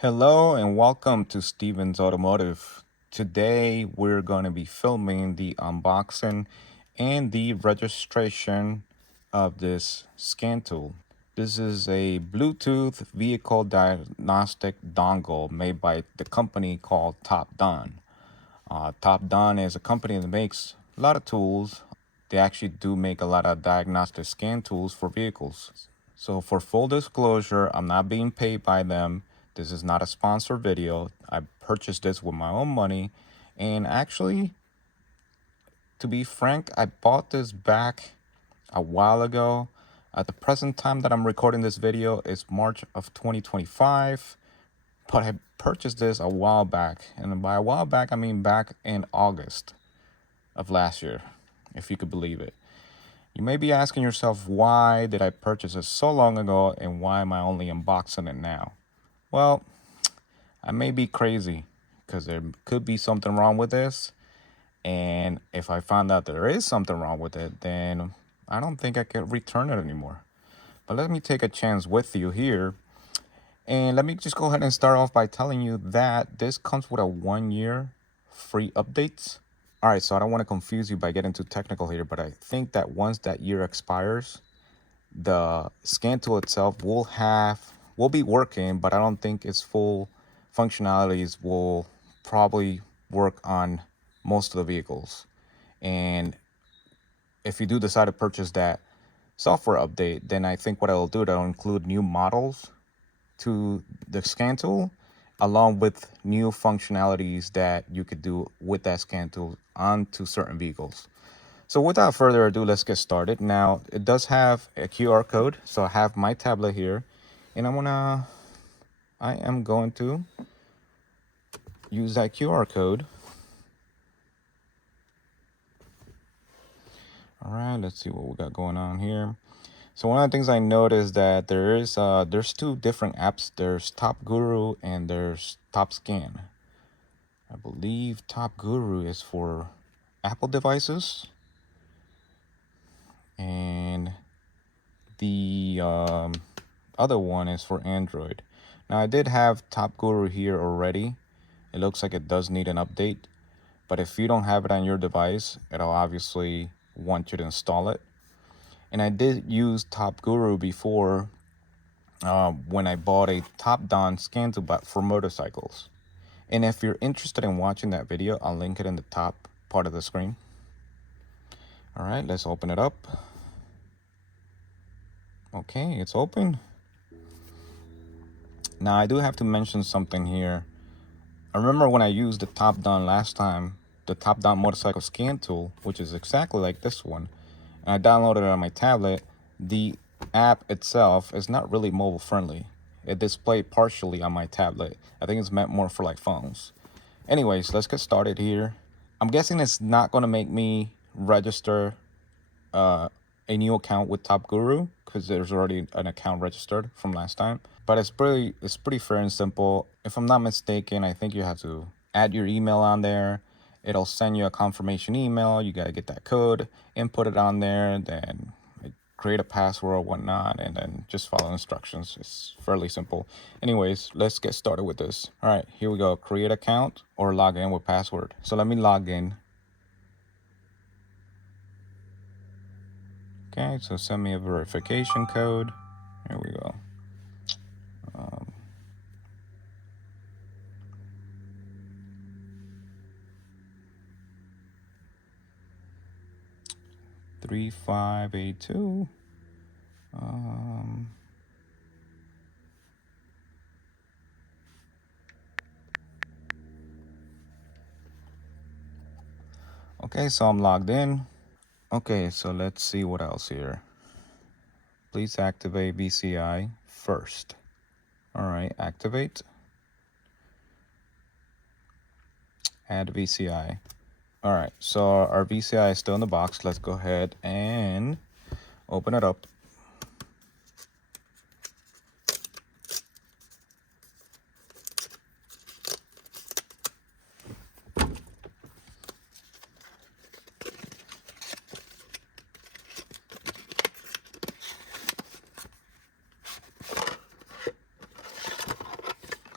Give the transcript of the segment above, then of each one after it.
Hello and welcome to Steven's Automotive. Today we're going to be filming the unboxing and the registration of this scan tool. This is a Bluetooth vehicle diagnostic dongle made by the company called Topdon. Topdon is a company that makes a lot of tools. They actually do make a lot of diagnostic scan tools for vehicles. So for full disclosure, I'm not being paid by them. This is not a sponsored video. I purchased this with my own money. And actually, to be frank, I bought this back a while ago. At the present time that I'm recording this video, it's March of 2025. But I purchased this a while back. And by a while back, I mean back in August of last year, if you could believe it. You may be asking yourself, why did I purchase it so long ago and why am I only unboxing it now? Well, I may be crazy because there could be something wrong with this. And if I find out there is something wrong with it, then I don't think I can return it anymore. But let me take a chance with you here. And let me just go ahead and start off by telling you that this comes with a 1-year free updates. All right, so I don't want to confuse you by getting too technical here, but I think that once that year expires, the scan tool itself will be working, but I don't think its full functionalities will probably work on most of the vehicles. And if you do decide to purchase that software update, then I think what it'll do, it'll include new models to the scan tool, along with new functionalities that you could do with that scan tool onto certain vehicles. So without further ado, let's get started. Now, it does have a QR code. So I have my tablet here, and I am going to use that QR code. All right, let's see what we got going on here. So one of the things I noticed that there's two different apps. There's Top Guru and there's Topscan. I believe Top Guru is for Apple devices, and the other one is for Android. Now I did have Top Guru here already. It looks like it does need an update, but if you don't have it on your device, it'll obviously want you to install it. And I did use Top Guru before when I bought a Topdon scan tool for motorcycles. And if you're interested in watching that video, I'll link it in the top part of the screen. All right, let's open it up. Okay, it's open. Now I do have to mention something here. I remember when I used the Topdon last time, the Topdon motorcycle scan tool, which is exactly like this one, and I downloaded it on my tablet. The app itself is not really mobile friendly. It displayed partially on my tablet. I think it's meant more for like phones. Anyways, let's get started here. I'm guessing it's not going to make me register a new account with Top Guru because there's already an account registered from last time. But it's pretty fair and simple. If I'm not mistaken, I think you have to add your email on there. It'll send you a confirmation email. You got to get that code, input it on there, then create a password or whatnot, and then just follow instructions. It's fairly simple. Anyways, let's get started with this. All right, here we go. Create account or log in with password. So let me log in. Okay, so send me a verification code. Here we go. 3582. Okay, so I'm logged in. Okay, so let's see what else here. Please activate VCI first. All right, activate. Add VCI. All right, so our VCI is still in the box. Let's go ahead and open it up.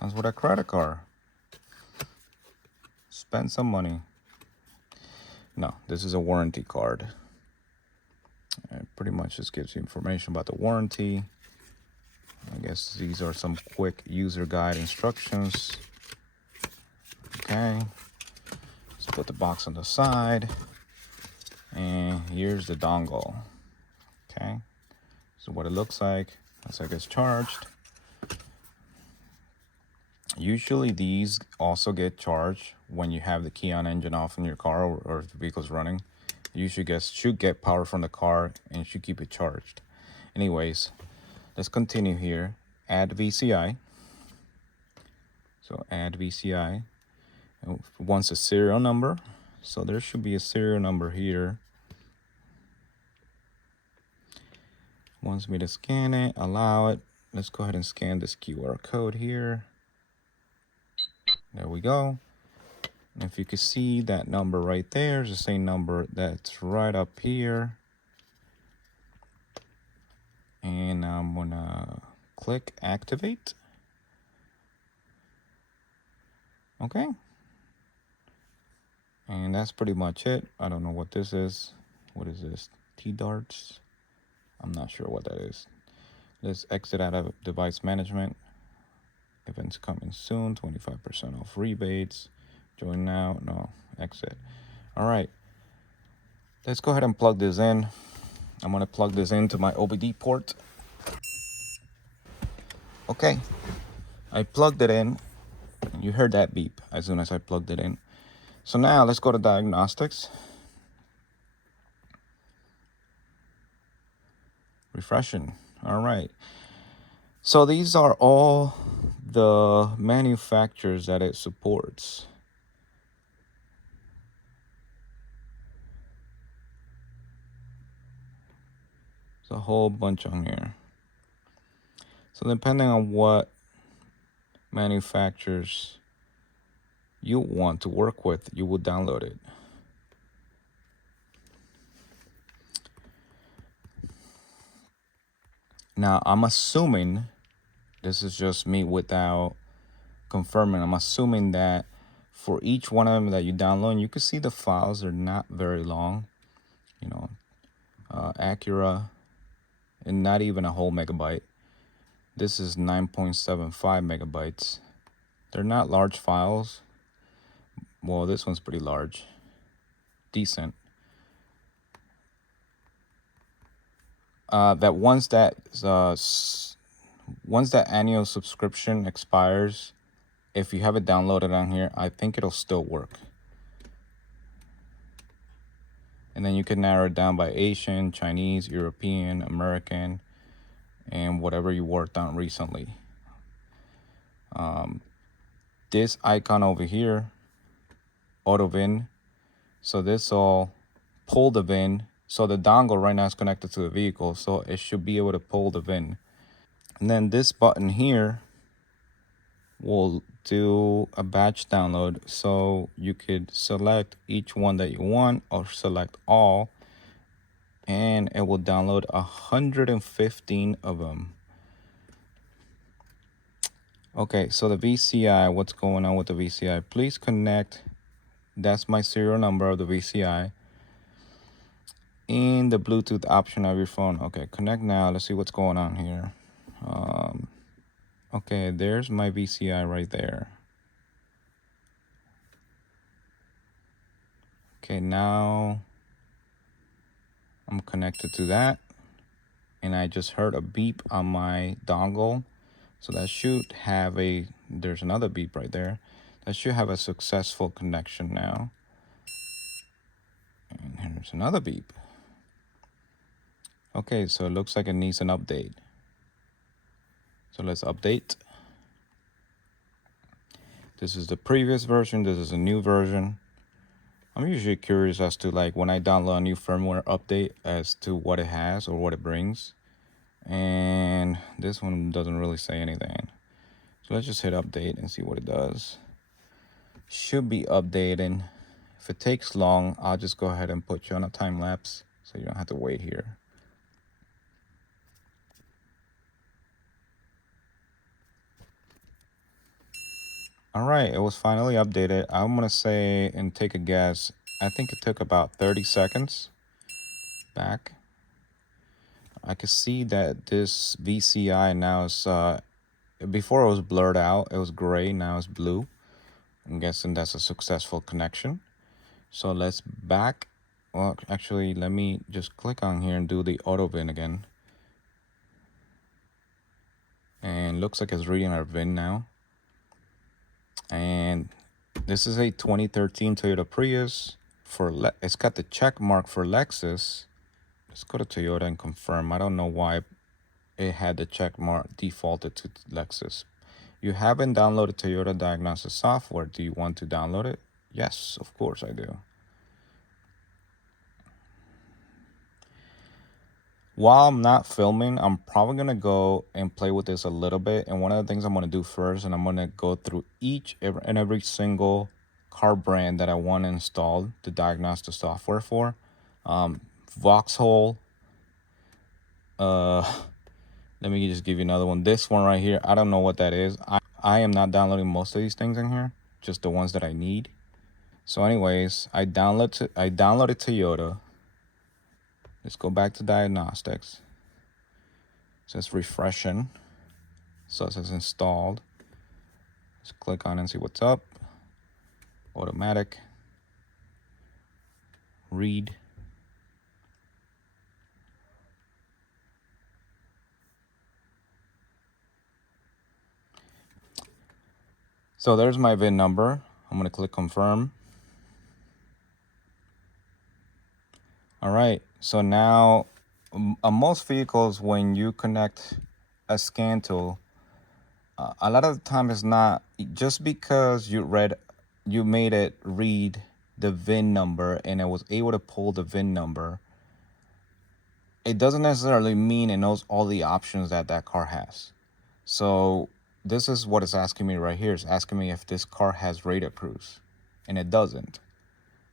Comes with a credit card. Spend some money. No, this is a warranty card. It pretty much just gives you information about the warranty. I guess these are some quick user guide instructions. Okay, let's put the box on the side. And here's the dongle. Okay, so what it looks like as it gets charged. Usually these also get charged when you have the key on engine off in your car, or if the vehicle's running. You should get power from the car and should keep it charged. Anyways, let's continue here. Add VCI. So add VCI. It wants a serial number. So there should be a serial number here. Wants me to scan it, allow it. Let's go ahead and scan this QR code here. There we go. And if you can see that number right there, it's the same number that's right up here. And I'm gonna click activate. Okay. And that's pretty much it. I don't know what this is. What is this? T-darts? I'm not sure what that is. Let's exit out of device management. Events coming soon, 25% off rebates. Join now, no, exit. All right, let's go ahead and plug this in. I'm gonna plug this into my OBD port. Okay, I plugged it in. You heard that beep as soon as I plugged it in. So now let's go to diagnostics. Refreshing, all right. So these are all the manufacturers that it supports. There's a whole bunch on here. So depending on what manufacturers you want to work with, you will download it. Now, I'm assuming, this is just me without confirming, I'm assuming that for each one of them that you download, you can see the files are not very long. You know, Acura, and not even a whole megabyte. This is 9.75 megabytes. They're not large files. Well, this one's pretty large. Decent. That once that annual subscription expires, if you have it downloaded on here, I think it'll still work. And then you can narrow it down by Asian, Chinese, European, American, and whatever you worked on recently. This icon over here, Auto VIN. So this will pull the VIN. So the dongle right now is connected to the vehicle, so it should be able to pull the VIN. And then this button here will do a batch download. So you could select each one that you want or select all, and it will download 115 of them. Okay, so the VCI, what's going on with the VCI? Please connect. That's my serial number of the VCI. In the Bluetooth option of your phone. Okay, connect now. Let's see what's going on here. Okay, there's my VCI right there. Okay, now I'm connected to that. And I just heard a beep on my dongle. So that should have there's another beep right there. That should have a successful connection now. And here's another beep. Okay, so it looks like it needs an update. So let's update. This is the previous version. This is a new version. I'm usually curious as to, like, when I download a new firmware update, as to what it has or what it brings. And this one doesn't really say anything. So let's just hit update and see what it does. Should be updating. If it takes long, I'll just go ahead and put you on a time lapse so you don't have to wait here. All right, it was finally updated. I'm gonna say and take a guess. I think it took about 30 seconds back. I can see that this VCI now is, before it was blurred out, it was gray, now it's blue. I'm guessing that's a successful connection. So let's back. Well, actually, let me just click on here and do the auto VIN again. And looks like it's reading our VIN now. And this is a 2013 Toyota Prius. It's got the check mark for Lexus. Let's go to Toyota and confirm. I don't know why it had the check mark defaulted to Lexus. You haven't downloaded Toyota Diagnostic software. Do you want to download it? Yes, of course I do. While I'm not filming, I'm probably going to go and play with this a little bit. And one of the things I'm going to do first, and I'm going to go through each and every single car brand that I want to install the diagnostic software for. Vauxhall. Let me just give you another one. This one right here, I don't know what that is. I am not downloading most of these things in here, just the ones that I need. So anyways, I downloaded Toyota. Let's go back to diagnostics. It says refreshing. So it says installed. Let's click on it and see what's up. Automatic. Read. So there's my VIN number. I'm going to click confirm. All right. So now on most vehicles, when you connect a scan tool, a lot of the time it's not just because you made it read the VIN number and it was able to pull the VIN number. It doesn't necessarily mean it knows all the options that car has. So this is what it's asking me right here. It's asking me if this car has radar cruise, and it doesn't.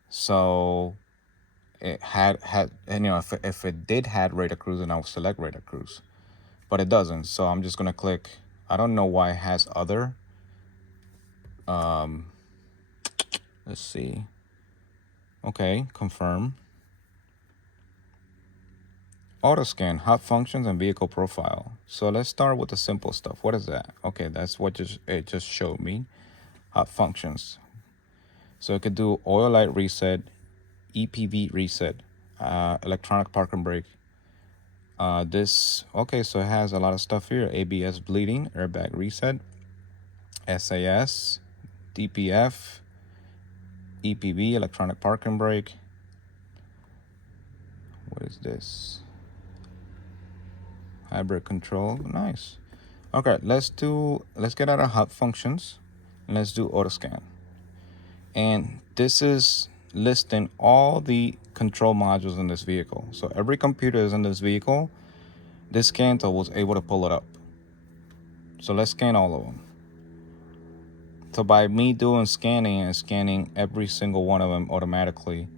So it had and if it did had radar cruise, then I would select radar cruise, but it doesn't. So I'm just gonna click. I don't know why it has other. Let's see. Okay, confirm. Auto scan, hot functions, and vehicle profile. So let's start with the simple stuff. What is that? Okay, that's what it just showed me. Hot functions. So it could do oil light reset, EPV reset, electronic parking brake. Okay, so it has a lot of stuff here. ABS bleeding, airbag reset, SAS, DPF, EPV, electronic parking brake. What is this? Hybrid control, nice. Okay, let's get out of hot functions and let's do auto scan. And this is listing all the control modules in this vehicle. So every computer is in this vehicle. This scan tool was able to pull it up. So let's scan all of them. So by me doing scanning and scanning every single one of them automatically,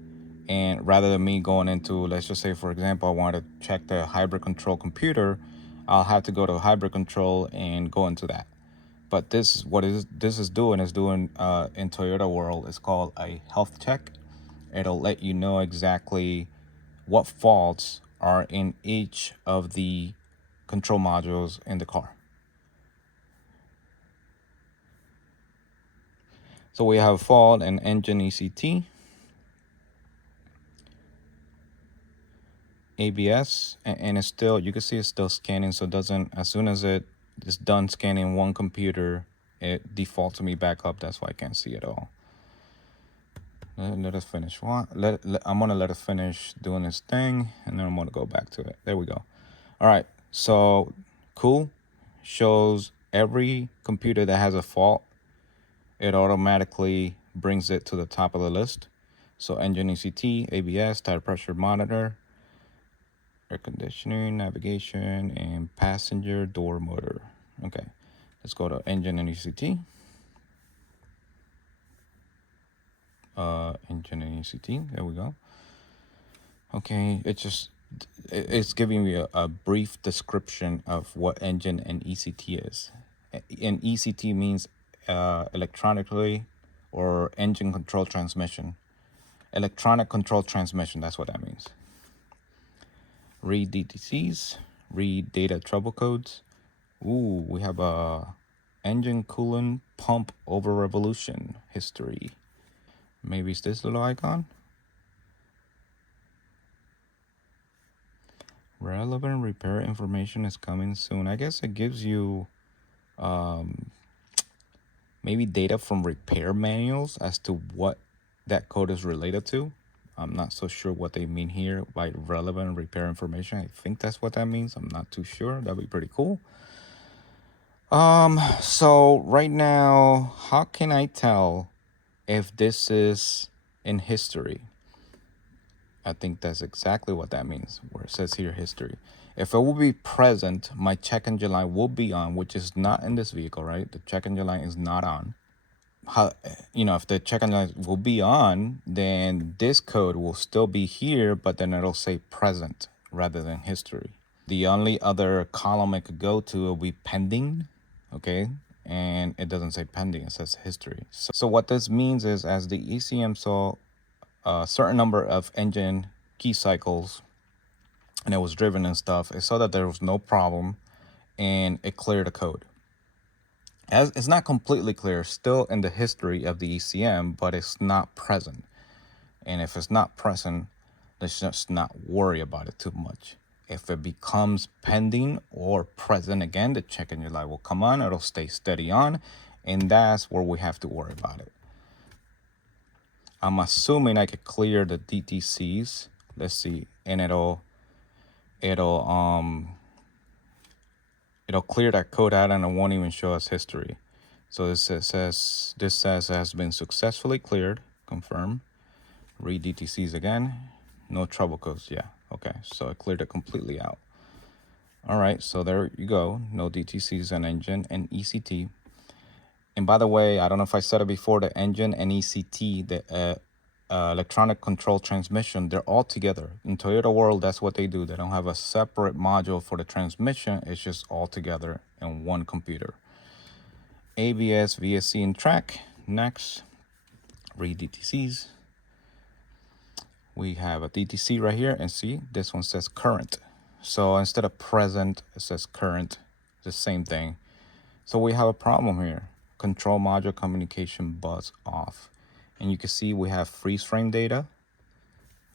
and rather than me going into, let's just say, for example, I want to check the hybrid control computer, I'll have to go to hybrid control and go into that. But this is doing in Toyota world, it's called a health check. It'll let you know exactly what faults are in each of the control modules in the car. So we have fault in engine ECT, ABS, and it's still, you can see it's still scanning. So it doesn't, as soon as it is done scanning one computer, it defaults me back up. That's why I can't see it all. Let us finish. I'm gonna let it finish doing this thing, and then I'm gonna go back to it. There we go. All right, so cool. Shows every computer that has a fault, it automatically brings it to the top of the list. So engine ECT, ABS, tire pressure monitor, air conditioning, navigation, and passenger door motor. Okay, let's go to engine and ECT. Engine and ECT, there we go. Okay, it's giving me a brief description of what engine and ECT is. And ECT means electronically or engine control transmission. Electronic control transmission, that's what that means. Read DTCs, read data trouble codes. Ooh, we have a engine coolant pump over revolution history. Maybe it's this little icon. Relevant repair information is coming soon. I guess it gives you maybe data from repair manuals as to what that code is related to. I'm not so sure what they mean here by relevant repair information. I think that's what that means. I'm not too sure. That'd be pretty cool. So right now, how can I tell if this is in history? I think that's exactly what that means, where it says here history. If it will be present, my check engine light will be on, which is not in this vehicle, right? The check engine light is not on. How, if the check engine light will be on, then this code will still be here, but then it'll say present rather than history. The only other column it could go to will be pending, okay? And it doesn't say pending, it says history. So what this means is, as the ECM saw a certain number of engine key cycles and it was driven and stuff, it saw that there was no problem and it cleared the code. As it's not completely clear, still in the history of the ECM, but it's not present. And if it's not present, let's just not worry about it too much. If it becomes pending or present again, the check engine light will come on, it'll stay steady on, and that's where we have to worry about it. I'm assuming I could clear the DTCs. Let's see, and it'll clear that code out and it won't even show us history. So this says it has been successfully cleared. Confirm. Read DTCs again. No trouble codes. Yeah. Okay. So I cleared it completely out. All right. So there you go. No DTCs on engine and ECT. And by the way, I don't know if I said it before, the engine and ECT, the electronic control transmission, they're all together. In Toyota world, that's what they do. They don't have a separate module for the transmission. It's just all together in one computer. ABS, VSC, and track. Next, read DTCs. We have a DTC right here, and see, this one says current. So instead of present, it says current. The same thing. So we have a problem here. Control module communication bus off. And you can see we have freeze frame data.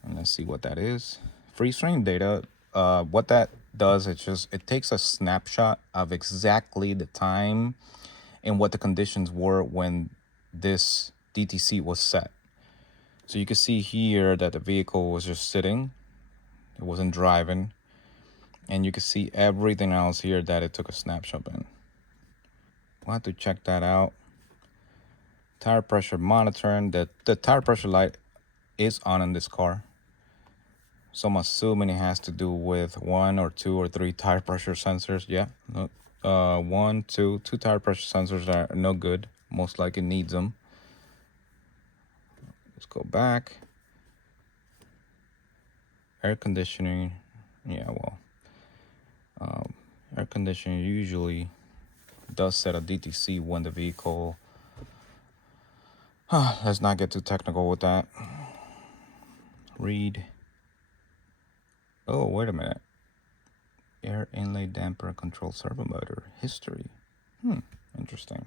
And let's see what that is. Freeze frame data, what that does, it takes a snapshot of exactly the time and what the conditions were when this DTC was set. So you can see here that the vehicle was just sitting. It wasn't driving. And you can see everything else here that it took a snapshot in. We'll have to check that out. Tire pressure monitoring. The tire pressure light is on in this car. So I'm assuming it has to do with 1 or 2 or 3 tire pressure sensors. Yeah, two tire pressure sensors are no good. Most likely needs them. Let's go back. Air conditioning. Yeah, well, air conditioning usually does set a DTC when the vehicle. Let's not get too technical with that. Read. Oh, wait a minute. Air inlay damper control servo motor history. Interesting.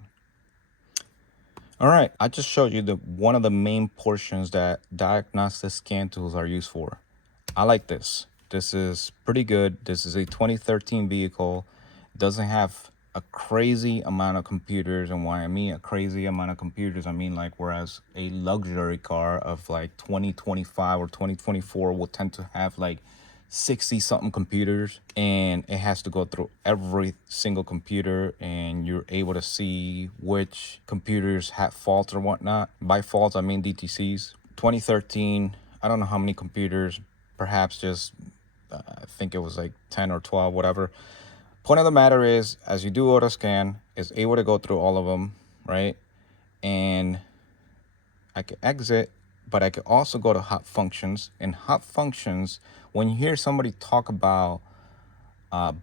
All right, I just showed you one of the main portions that diagnostic scan tools are used for. I like this. This is pretty good. This is a 2013 vehicle. Doesn't have a crazy amount of computers, and when I mean a crazy amount of computers, I mean like whereas a luxury car of like 2025 or 2024 will tend to have like 60 something computers, and it has to go through every single computer, and you're able to see which computers have faults or whatnot. By faults, I mean DTCs. 2013, I don't know how many computers, perhaps just I think it was like 10 or 12, whatever. Point of the matter is, as you do auto scan, it's able to go through all of them, right? And I can exit, but I can also go to hot functions. In hot functions, when you hear somebody talk about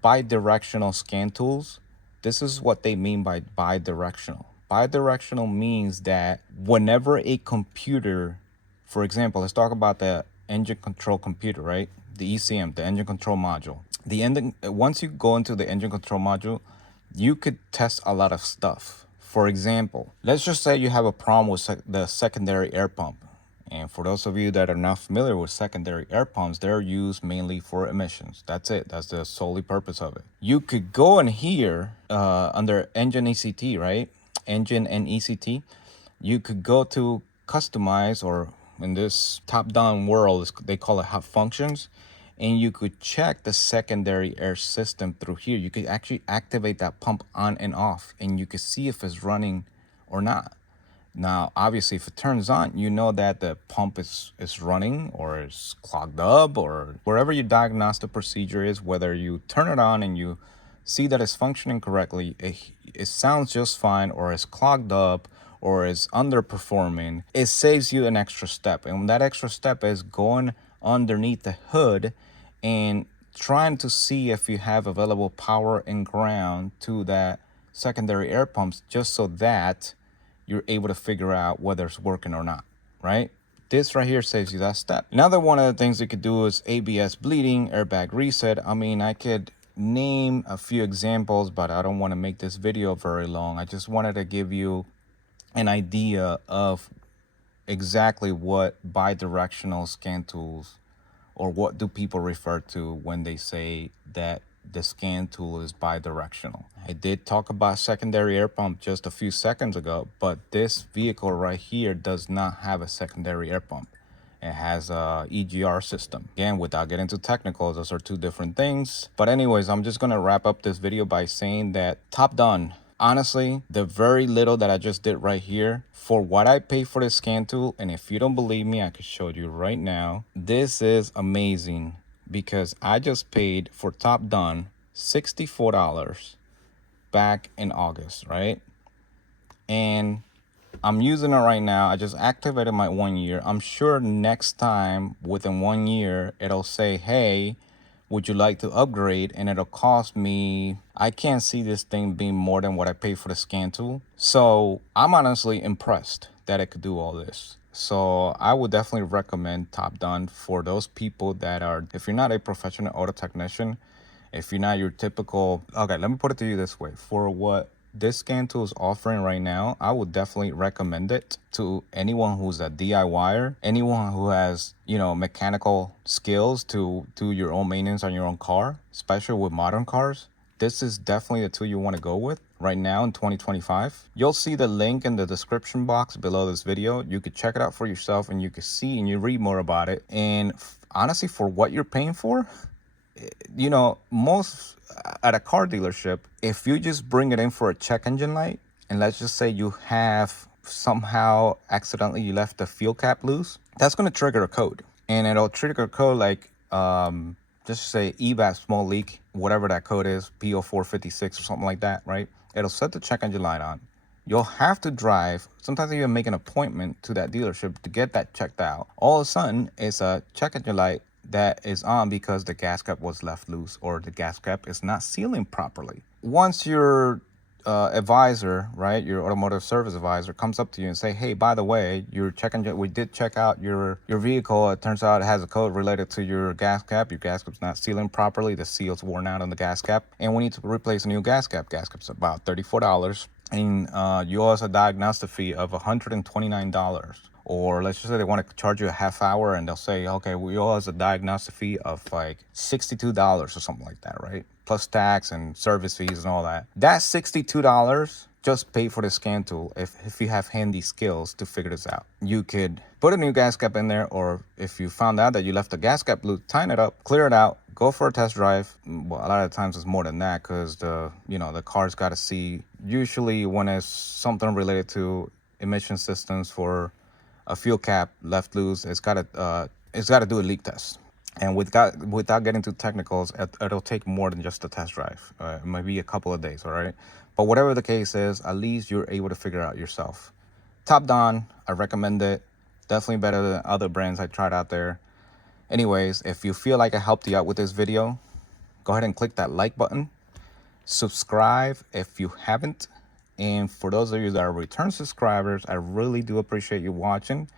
bi-directional scan tools, this is what they mean by bi-directional. Bi-directional means that whenever a computer, for example, let's talk about the engine control computer, right? The ECM, the engine control module. Once you go into the engine control module, you could test a lot of stuff. For example, let's just say you have a problem with the secondary air pump. And for those of you that are not familiar with secondary air pumps, they're used mainly for emissions. That's it. That's the solely purpose of it. You could go in here under engine ECT, right? Engine and ECT. You could go to customize, or in this top-down world, they call it hub functions. And you could check the secondary air system through here. You could actually activate that pump on and off, and you could see if it's running or not. Now, obviously, if it turns on, you know that the pump is running or is clogged up, or wherever your diagnostic procedure is, whether you turn it on and you see that it's functioning correctly, it sounds just fine, or it's clogged up, or is underperforming, it saves you an extra step. And that extra step is going underneath the hood and trying to see if you have available power and ground to that secondary air pumps, just so that you're able to figure out whether it's working or not, right? This right here saves you that step. Another one of the things you could do is ABS bleeding, airbag reset. I mean, I could name a few examples, but I don't want to make this video very long. I just wanted to give you an idea of exactly what bi-directional scan tools, or what do people refer to when they say that the scan tool is bi-directional. I did talk about secondary air pump just a few seconds ago, but this vehicle right here does not have a secondary air pump. It has a EGR system. Again, without getting too technical, those are two different things. But anyways, I'm just gonna wrap up this video by saying that Topdon, honestly, the very little that I just did right here, for what I pay for this scan tool, and if you don't believe me, I can show you right now. This is amazing, because I just paid for Topdon $64 back in August, right? And I'm using it right now. I just activated my 1 year. I'm sure next time within 1 year, it'll say, hey, would you like to upgrade? And it'll cost me, I can't see this thing being more than what I paid for the scan tool. So I'm honestly impressed that it could do all this. So I would definitely recommend Topdon for those people that are, if you're not a professional auto technician, if you're not your typical, okay, let me put it to you this way. For what this scan tool is offering right now, I would definitely recommend it to anyone who's a DIYer, anyone who has, you know, mechanical skills to do your own maintenance on your own car, especially with modern cars. This is definitely the tool you want to go with right now in 2025. You'll see the link in the description box below this video. You could check it out for yourself, and you can see and you read more about it. And honestly, for what you're paying for, you know, most at a car dealership, if you just bring it in for a check engine light, and let's just say you have somehow accidentally you left the fuel cap loose, that's going to trigger a code. And it'll trigger a code like, just say EVAP small leak, whatever that code is, PO456 or something like that, right? It'll set the check engine light on. You'll have to drive, sometimes even make an appointment to that dealership to get that checked out. All of a sudden, it's a check engine light that is on because the gas cap was left loose, or the gas cap is not sealing properly. Once your advisor, right, your automotive service advisor comes up to you and say, hey, by the way, your check engine, we did check out your vehicle. It turns out it has a code related to your gas cap. Your gas cap's not sealing properly. The seal's worn out on the gas cap, and we need to replace a new gas cap. Gas cap's about $34. And you owe us a diagnostic fee of $129. Or let's just say they want to charge you a half hour, and they'll say, okay, we owe us a diagnostic fee of like $62 or something like that, right? Plus tax and service fees and all that. That $62 just pay for the scan tool if you have handy skills to figure this out. You could put a new gas cap in there, or if you found out that you left the gas cap loose, tighten it up, clear it out, go for a test drive. Well, a lot of times it's more than that, because the car's got to see, usually when it's something related to emission systems for a fuel cap left loose, it's got to do a leak test. And without getting too technicals, it'll take more than just a test drive. It might be a couple of days, all right? But whatever the case is, at least you're able to figure out yourself. Topdon, I recommend it. Definitely better than other brands I tried out there. Anyways, if you feel like I helped you out with this video, go ahead and click that like button. Subscribe if you haven't. And for those of you that are return subscribers, I really do appreciate you watching.